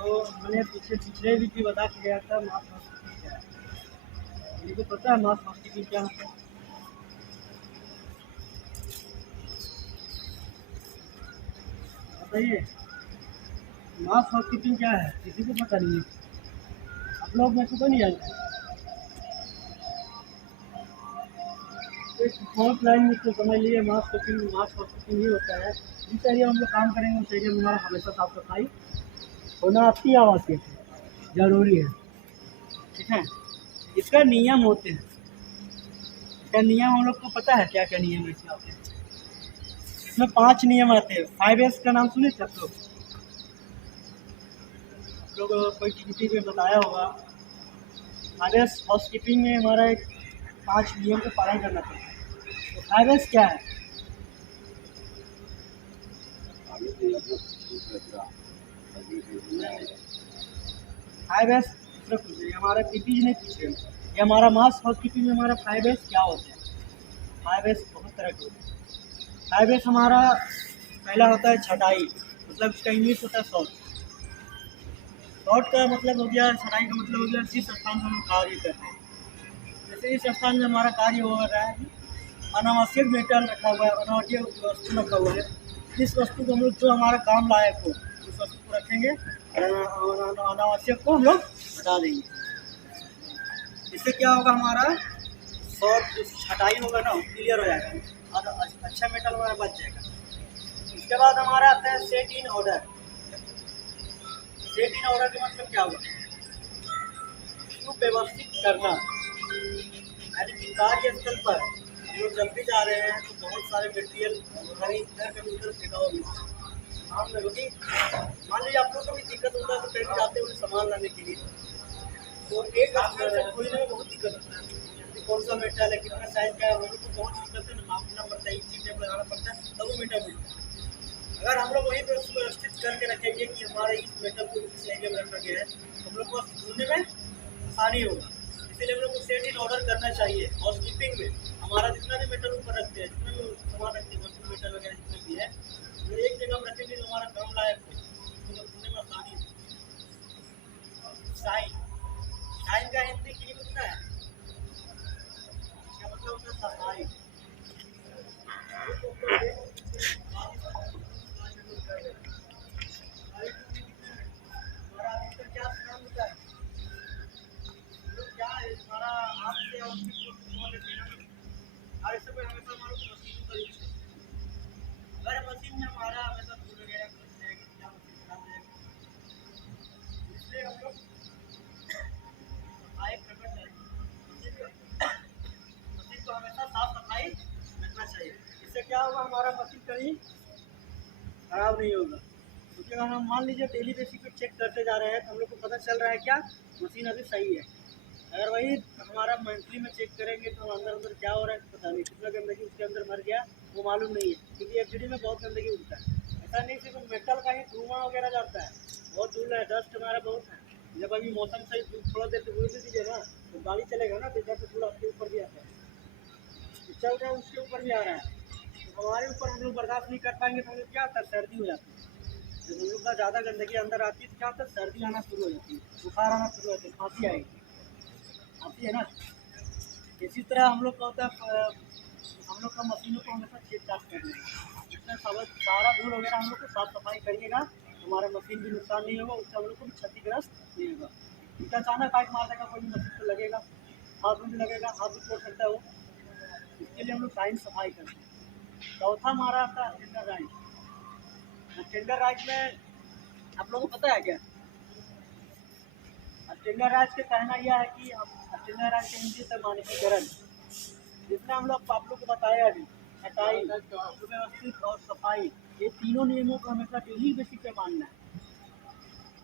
तो मैंने पिछले वीक भी बता के गया था मास हॉस्पिटल क्या है। मुझे पता है मास हॉस्पिटल क्या होता है। बताइए मास हॉस्पिटल क्या है, किसी को पता नहीं है। आप लोग में से तो नहीं जानते। एक फोर्थ लाइन में तो समझ लिए मास हॉस्पिटल ये होता है जिस एरिया में हम लोग काम करेंगे उस एरिया में हमारा हमेशा साफ सफाई होना अति आवश्यक है, जरूरी है। ठीक है, इसका नियम होते हैं। इसका नियम हम लोग को पता है क्या क्या नियम है इसका होते हैं। इसमें 5 नियम आते हैं। 5S का नाम सुने थे आप लोग? कोई टीवी में बताया होगा। 5S हाउसकीपिंग में हमारा एक 5 नियम का पालन करना पड़ता है। तो 5S क्या है? 5S हमारा पीपी नहीं पूछ रहे, ये हमारा मास हाउसकीपिंग में हमारा 5S क्या होता है। 5S बहुत तरह के होते हैं। 5S हमारा पहला होता है छटाई, मतलब इसका इंग्लिश होता है सॉर्ट। सॉर्ट का मतलब हो गया, छटाई का मतलब हो गया जिस स्थान में हम कार्य कर रहे हैं। जैसे इस स्थान में हमारा कार्य हो रहा है, अनावश्यक मेटल रखा हुआ है, अनावश्यक वस्तु रखा हुआ है। जिस वस्तु को हम लोग जो हमारा काम लायक हो उस वस्तु को रखेंगे और अनावश्यक को हम लोग हटा देंगे। इससे क्या होगा, हमारा शॉर्ट जो छटाई होगा ना क्लियर हो जाएगा और अच्छा मेटल हमारा बच जाएगा। इसके बाद हमारा आता है set in order. Set in order का मतलब क्या होगा, सुव्यवस्थित करना। यानी कि कार्यस्थल पर हम लोग जब भी जा रहे हैं तो बहुत सारे मटेरियल कहीं इधर कभी उधर फेंका हुआ सामने होगी। मान लीजिए आप लोग को भी दिक्कत होता है तो कहीं जाते हुए सामान लाने के लिए, तो एक स्थान से खोलने में बहुत दिक्कत होता है कि कौन सा मेटल है, कितना साइज का है, हम लोग को बहुत दिक्कत है, नापना पड़ता है, इंची टेप लगाना पड़ता है तब वो मेटल मिलता है। अगर हम लोग वहीं पर सुव्यवस्थित करके रखेंगे कि हमारे इस मेटल को इस एरिया में रखा गया है तो हम लोग को ढूंढने में आसानी होगा। इसीलिए हम लोग को सेट इन ऑर्डर करना चाहिए। हाउसकीपिंग में हमारा जितना भी मेटल ऊपर रखते हैं, जितना भी सामान रखते हैं, वस्तु मेटल वगैरह जितना भी है, वो एक जगह हम रखेंगे तो हमारा काम लायक हो, तो ढूंढने में आसानी हो। साइन, साइन का हिंदी की होता है, इसका मतलब होता है सफाई। हमारा अधिकतर क्या काम होता है, क्या है हमारा आपसे और किसी को लेते हैं और इस समय हमेशा हमारे को मशीनों का यूज करते हैं। अगर मशीन में हमारा हमेशा धूल वगैरह फंस जाएगी तो क्या मशीन खराब हो जाएगी। इसलिए हम लोग सफाई करना चाहिए। मशीन को हमेशा साफ सफाई रखना चाहिए। इससे क्या होगा, हमारा मशीन कहीं खराब नहीं होगा। क्योंकि अगर हम मान लीजिए डेली बेसिस पे चेक करते जा रहे हैं तो हम लोग को पता चल रहा है क्या मशीन अभी सही है। अगर वही हमारा मंथली में चेक करेंगे तो अंदर अंदर क्या हो रहा है पता नहीं, कितना गंदगी उसके अंदर मर गया वो मालूम नहीं है। क्योंकि एफडी में बहुत गंदगी उठता है। ऐसा नहीं सिर्फ मेटल का ही धुआं वगैरह जाता है, बहुत धूल है, डस्ट हमारा बहुत है। जब अभी मौसम सही थोड़ा देर से घूम दीजिए ना तो गाड़ी चलेगा ना तो इधर से थोड़ा उसके ऊपर भी आता है, चल रहा है उसके ऊपर भी आ रहा है। तो हमारे ऊपर हम लोग बर्दाश्त नहीं कर पाएंगे तो हम लोग क्या होता है, सर्दी हो जाती है। जब हम लोग का ज़्यादा गंदगी अंदर आती है तो क्या होता है, सर्दी आना शुरू हो जाती है, बुखार आना शुरू हो जाती है, खांसी आएगी, आती है ना। इसी तरह हम लोग का होता है, हम लोग का मशीनों को हमेशा चेक चाक करना है। जिसमें सारा धूल वगैरह हम लोग को साफ सफाई करिएगा तो हमारा मशीन भी नुकसान नहीं होगा, उससे हम लोग को भी क्षतिग्रस्त नहीं होगा। क्योंकि अचानक आग मार देगा, कोई भी मशीन को लगेगा, हाथ भी लगेगा, हाथ भी तोड़ सकता है वो। इसके लिए हम लोग साइन सफाई करते हैं। चौथा हमारा आता है टेंडर राइट। टेंडर राइट में आप लोगों को पता है क्या, टेंडर राइट का कहना यह है कि हम टेंडर राइट का हिंदी से मानकीकरण, जिसमें हम लोग आप लोग को बताया अभी छटाई, सुव्यवस्थित और सफाई, ये तीनों नियमों को हमेशा डेली बेसिस पे मानना है।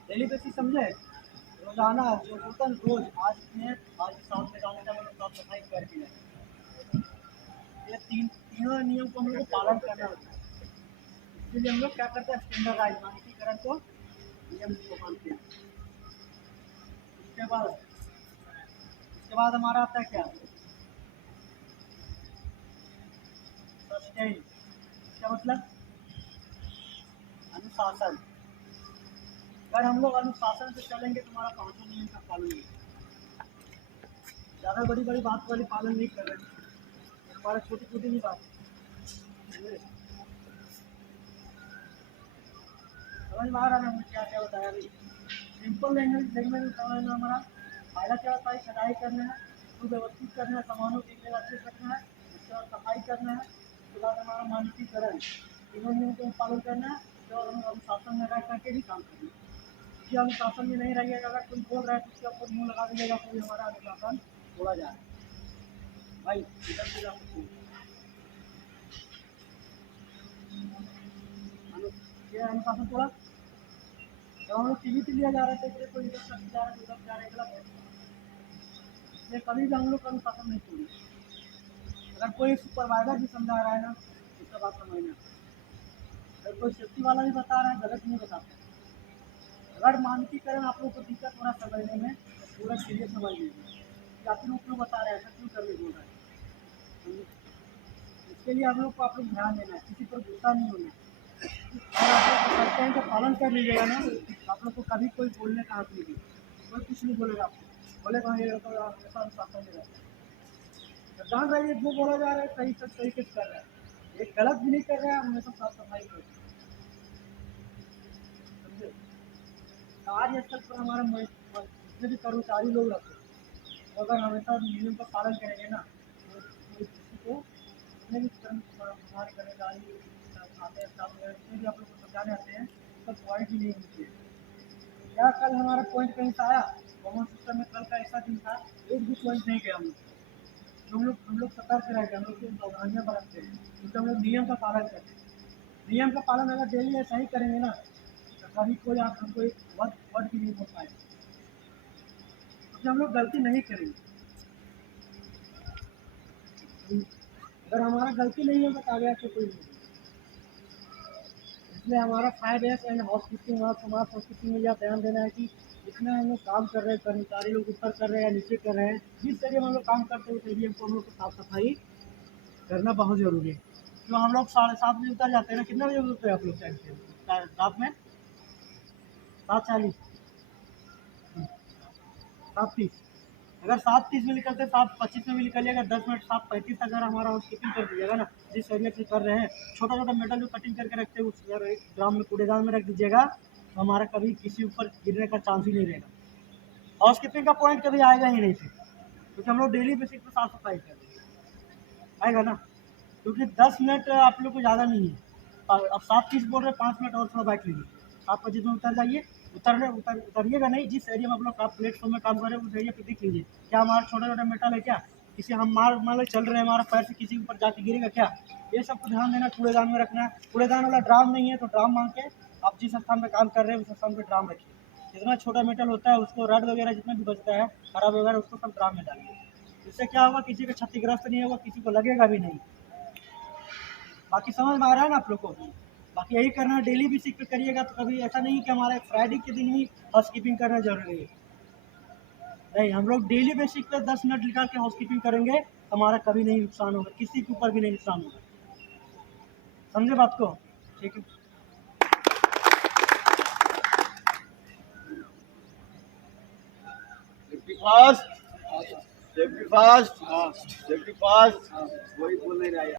डेली बेसिस समझे, रोजाना जो होता है रोज, आज में आज शाम में जाने का मतलब साफ सफाई करके जाए। ये तीनों नियम को हम लोग को पालन करना होता है। इसलिए हम लोग क्या करते हैं, स्टैंडर्डाइज मानकीकरण को नियम को मानते हैं। उसके बाद हमारा आता है क्या, सस्टेन। इसका मतलब अनुशासन। अगर हम लोग अनुशासन से चलेंगे तो हमारा पाँचों नियम का पालन नहीं, ज़्यादा बड़ी बड़ी बात वाली पालन नहीं कर रहे हैं, हमारा छोटी छोटी भी बात समझ में आ रहा है। क्या क्या बताया अभी सिंपल लैंग्वेज में समझना हमारा फायदा क्या होता है। सफाई करना है, सुव्यवस्थित करना है, सामानों की एक अच्छे से रखना है, उसके बाद सफाई करना है, उसके बाद हमारा मानकीकरण, तीनों नियम का पालन करना है। उसके बाद हम अनुशासन में रह करके भी काम करना है। कि अनुशासन में नहीं रहिएगा, अगर कोई बोल रहा है तो उसके ऊपर मुँह लगा दीजिएगा, कोई हमारा अनुशासन तोड़ा जाए भाई इधर से जाओ। ये अनुशासन तोड़ा, जब हम लोग टीवी पे लिया जा रहा है तो कोई इधर से जा रहा है, उधर जा रहा है, गलत है। इसलिए कभी भी हम लोग का अनुशासन नहीं तोड़ी। अगर कोई सुपरवाइजर भी समझा रहा है ना, इसका बात समझना। अगर कोई सेफ्टी वाला भी बता रहा है, गलत नहीं बताता। अगर मानकीकरण आप लोग को दिक्कत हो रहा है समझने में, तो पूरा क्लियर समझ लीजिए कि आप लोग क्यों बता रहे हैं, ऐसा क्यों करने बोल रहे हैं। इसके लिए हम लोग को आप लोग ध्यान देना है, किसी पर गुस्सा नहीं होना है। और आप लोग को सत्यायन का पालन कर लीजिएगा ना, आप लोग को कभी कोई बोलने का हक नहीं देगा, कोई कुछ नहीं बोलेगा आपको। बोलेगा ये तो हमेशा अनुशासन में रहता है। जान रही है जो बोला जा रहा है सही से सही कुछ कर रहा है, एक गलत भी नहीं कर रहा है, हमेशा साफ सफाई कर रहे हैं। समझे। कार्यस्थल पर हमारा जितने भी कर्मचारी लोग रहते हैं, तो अगर हमेशा नियम का पालन करेंगे ना, तो किसी को जितने भी हमारे कर्मचारी आते हैं, स्टाफ वगैरह जितने भी आप लोग को समझाने आते हैं, सब पॉइंट ही नहीं मिलती है। क्या कल हमारा पॉइंट कहीं से आया कॉमन सिस्टम में? कल का ऐसा दिन था एक भी पॉइंट नहीं गया हम लोग। हम लोग सतर्क रहते हैं, हम लोग की सावधानियाँ बरतते हैं, क्योंकि हम लोग नियम का पालन करते हैं। नियम का पालन अगर डेली ऐसा ही करेंगे ना, तो कभी कोई आप हमको एक वर्ड भी नहीं बोल पाएगा, क्योंकि हम लोग गलती नहीं करेंगे। अगर हमारा गलती नहीं होगा तो आगे आके कोई नहीं। इसलिए हमारा फायर एंड हाउसकीपिंग और समाज संस्कृति में यह ध्यान देना है कि जितना हम लोग काम कर रहे हैं, कर्मचारी लोग ऊपर कर रहे हैं या नीचे कर रहे हैं, जिस एरिया में हम लोग काम करते हैं उस एरिया को हम लोग को साफ सफाई करना बहुत ज़रूरी है। जो हम लोग 7:30 बजे उतर जाते हैं ना, कितना बजे उतरते हैं आप लोग टाइम से रात में? 7:40, 7:30। अगर 7:30 में निकलते 7:25 में भी निकलिएगा, 10 मिनट 7:35 अगर हमारा हाउसकीपिंग कर दीजिएगा ना, जिस एरिया से कर रहे हैं, छोटा छोटा मेटल जो कटिंग करके रखते हैं उस अगर एक ड्राम में कूड़ेदान में रख दीजिएगा, तो हमारा कभी किसी ऊपर गिरने का चांस ही नहीं रहेगा। हाउसकीपिंग का पॉइंट कभी आएगा ही नहीं फिर, क्योंकि हम लोग डेली बेसिस पर साफ सफाई कर रहे हैं, आएगा ना। क्योंकि 10 मिनट आप लोग को ज़्यादा नहीं है। अब 7:30 बोल रहे हैं, 5 मिनट और थोड़ा बैठ लीजिए, 7:25 में उतर जाइए। उतरिएगा नहीं, जिस एरिया में आप लोग प्लेटफॉर्म में काम कर रहे हैं उस एरिया पे देख लीजिए क्या हमारा छोटा छोटा मेटल है, क्या किसी हम मान लो चल रहे हैं, हमारा पैर से किसी ऊपर जाके गिरेगा क्या, ये सब को ध्यान देना। कूड़ेदान में रखना है, कूड़ेदान वाला ड्राम नहीं है तो ड्राम मांग के आप जिस स्थान पर काम कर रहे हैं उस स्थान पर ड्राम रखिए। जितना छोटा मेटल होता है उसको रड वगैरह जितना भी बचता है खराब वगैरह उसको सब ड्राम में डालिए। इससे क्या होगा, किसी का क्षतिग्रस्त नहीं होगा, किसी को लगेगा भी नहीं। बाकी समझ में आ रहा है ना आप लोग को? बाकी यही करना है, डेली बेसिस पे करिएगा, तो कभी ऐसा नहीं कि हमारे फ्राइडे के दिन ही हाउसकीपिंग करना जरूरी है। नहीं, हम लोग डेली बेसिस पे 10 मिनट निकाल के हाउसकीपिंग करेंगे, हमारा कभी नहीं नुकसान होगा, किसी के ऊपर भी नहीं नुकसान होगा। समझे बात को? ठीक है। Safety fast, safety fast, safety fast, वही बोल नहीं रहा है।